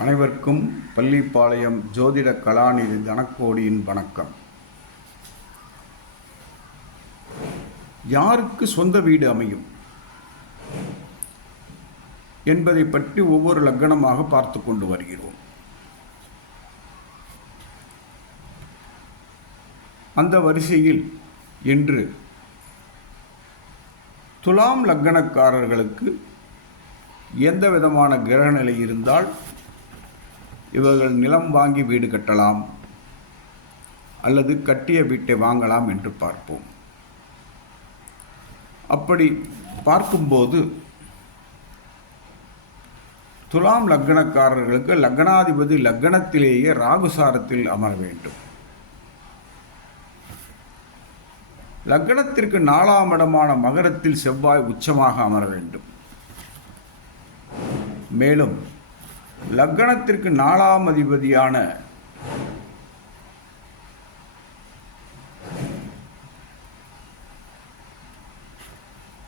அனைவருக்கும் பள்ளிப்பாளையம் ஜோதிட கலாநிதி தனக்கோடியின் வணக்கம். யாருக்கு சொந்த வீடு அமையும்? என்பதை பற்றி ஒவ்வொரு லக்கணமாக பார்த்து கொண்டு வருகிறோம். அந்த வரிசையில் இன்று துலாம் லக்கணக்காரர்களுக்கு எந்த விதமான கிரகநிலை இருந்தால் இவர்கள் நிலம் வாங்கி வீடு கட்டலாம் அல்லது கட்டிய வீட்டை வாங்கலாம் என்று பார்ப்போம். அப்படி பார்க்கும்போது துலாம் லக்னக்காரர்களுக்கு லக்னாதிபதி லக்னத்திலேயே ராகுசாரத்தில் அமர வேண்டும். லக்னத்திற்கு நாலாம் இடமான மகரத்தில் செவ்வாய் உச்சமாக அமர வேண்டும். மேலும் லக்னத்திற்கு நாலாம் அதிபதியான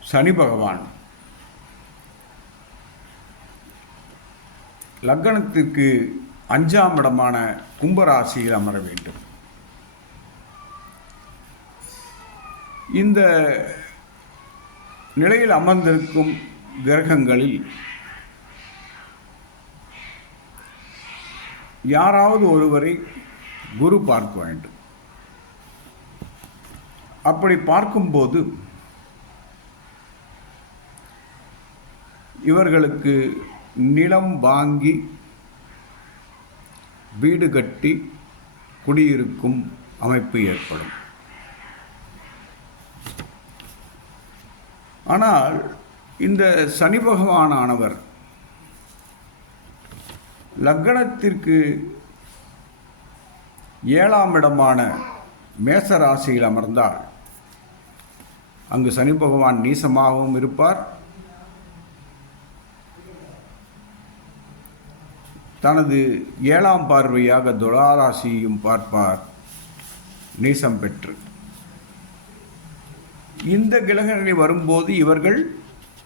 சனி பகவான். லக்னத்திற்கு அஞ்சாம் இடமான கும்பராசியில் அமர வேண்டும். இந்த நிலையில் அமர்ந்திருக்கும் கிரகங்களில் யாராவது ஒருவரை குரு பார்க்க வேண்டும். அப்படி பார்க்கும்போது இவர்களுக்கு நிலம் வாங்கி வீடு கட்டி குடியிருக்கும் அமைப்பு ஏற்படும். ஆனால் இந்த சனி பகவானானவர் லக்னத்திற்கு ஏழாம் இடமான மேச ராசியில் அமர்ந்தால் அங்கு சனி பகவான் நீசமாகவும் இருப்பார். தனது ஏழாம் பார்வையாக துளாராசியையும் பார்ப்பார். நீசம் பெற்று. இந்த கிரகங்களை வரும்போது இவர்கள்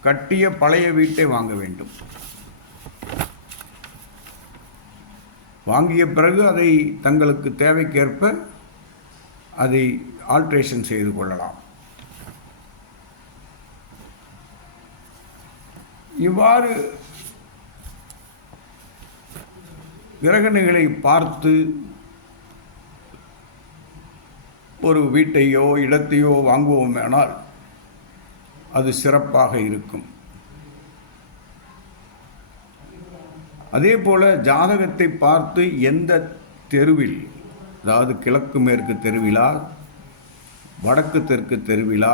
கட்டிய பழைய வீட்டை வாங்க வேண்டும். வாங்கிய பிறகு அதை தங்களுக்கு தேவைக்கேற்ப அதை ஆல்ட்ரேஷன் செய்து கொள்ளலாம். இவ்வாறு கிரகணிகளை பார்த்து ஒரு வீட்டையோ இடத்தையோ வாங்குவோமேனால் அது சிறப்பாக இருக்கும். அதே போல் ஜாதகத்தை பார்த்து எந்த தெருவில் அதாவது கிழக்கு மேற்கு தெருவிலா வடக்கு தெற்கு தெருவிலா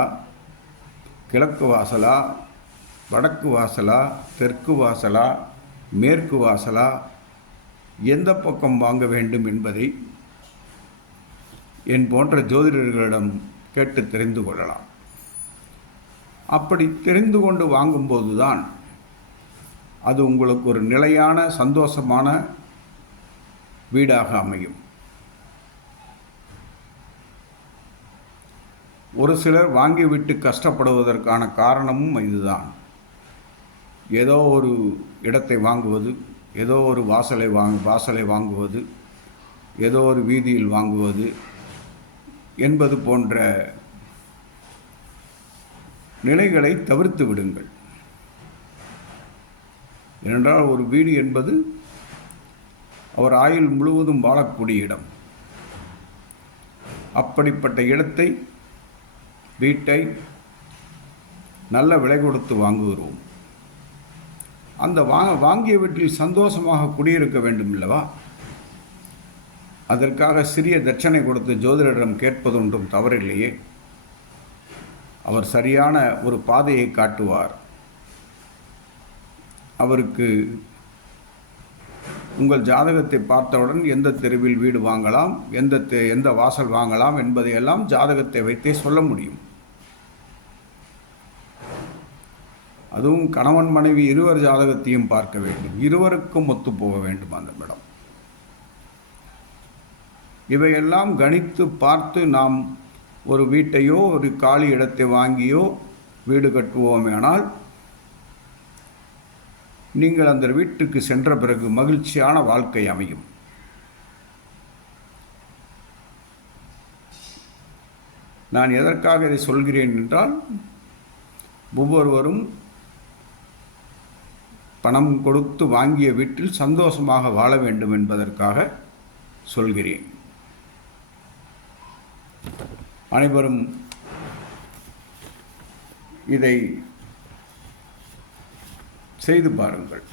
கிழக்கு வாசலா வடக்கு வாசலா தெற்கு வாசலா மேற்கு வாசலா எந்த பக்கம் வாங்க வேண்டும் என்பதை என் போன்ற ஜோதிடர்களிடம் கேட்டு தெரிந்து கொள்ளலாம். அப்படி தெரிந்து கொண்டு வாங்கும்போது தான் அது உங்களுக்கு ஒரு நிலையான சந்தோஷமான வீடாக அமையும். ஒரு சிலர் வாங்கிவிட்டு கஷ்டப்படுவதற்கான காரணமும் இதுதான். ஏதோ ஒரு இடத்தை வாங்குவது ஏதோ ஒரு வாசலை வாங்க வாசலை வாங்குவது ஏதோ ஒரு வீதியில் வாங்குவது என்பது போன்ற நிலைகளை தவிர்த்து விடுங்கள். ஏனென்றால் ஒரு வீடு என்பது அவர் ஆயுள் முழுவதும் வாழக்கூடிய இடம். அப்படிப்பட்ட இடத்தை வீட்டை நல்ல விலை கொடுத்து வாங்குகிறோம். அந்த வா வாங்கிய வீட்டில் சந்தோஷமாக குடியிருக்க வேண்டும் அல்லவா? அதற்காக சிறிய தட்சணை கொடுத்து ஜோதிடரிடம் கேட்பதொன்றும் தவறில்லையே. அவர் சரியான ஒரு பாதையை காட்டுவார். அவருக்கு உங்கள் ஜாதகத்தை பார்த்தவுடன் எந்த தெருவில் வீடு வாங்கலாம் எந்த தெ எந்த வாசல் வாங்கலாம் என்பதையெல்லாம் ஜாதகத்தை வைத்தே சொல்ல முடியும். அதுவும் கணவன் மனைவி இருவர் ஜாதகத்தையும் பார்க்க வேண்டும். இருவருக்கும் ஒத்து போக வேண்டும் அந்த இடம். இவையெல்லாம் கணித்து பார்த்து நாம் ஒரு வீட்டையோ ஒரு காலி இடத்தை வாங்கியோ வீடு கட்டுவோமேனால் நீங்கள் அந்த வீட்டுக்கு சென்ற பிறகு மகிழ்ச்சியான வாழ்க்கை அமையும். நான் எதற்காக இதை சொல்கிறேன் என்றால் ஒவ்வொருவரும் பணம் கொடுத்து வாங்கிய வீட்டில் சந்தோஷமாக வாழ வேண்டும் என்பதற்காக சொல்கிறேன். அனைவரும் இதை செய்து பாருங்கள்.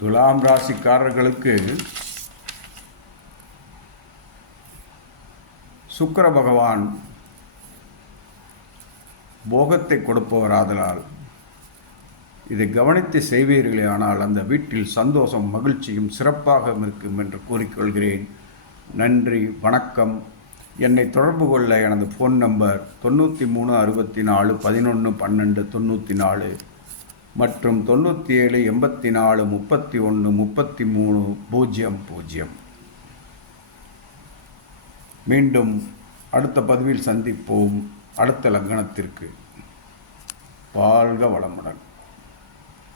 துலாம் ராசிக்காரர்களுக்கு சுக்கர பகவான் போகத்தை கொடுப்பவராதலால் இதை கவனித்து செய்வீர்களே ஆனால் அந்த வீட்டில் சந்தோஷம் மகிழ்ச்சியும் சிறப்பாக இருக்கும் என்று கூறிக்கொள்கிறேன். நன்றி வணக்கம். என்னை தொடர்பு கொள்ள எனது ஃபோன் நம்பர் தொண்ணூற்றி மூணு அறுபத்தி நாலு பதினொன்று பன்னெண்டு தொண்ணூற்றி நாலு மற்றும் தொண்ணூற்றி ஏழு எண்பத்தி நாலு முப்பத்தி ஒன்று முப்பத்தி மூணு பூஜ்ஜியம் பூஜ்ஜியம். மீண்டும் அடுத்த பதிவில் சந்திப்போம். அடுத்த லக்னத்திற்கு. வாழ்க வளமுடன்.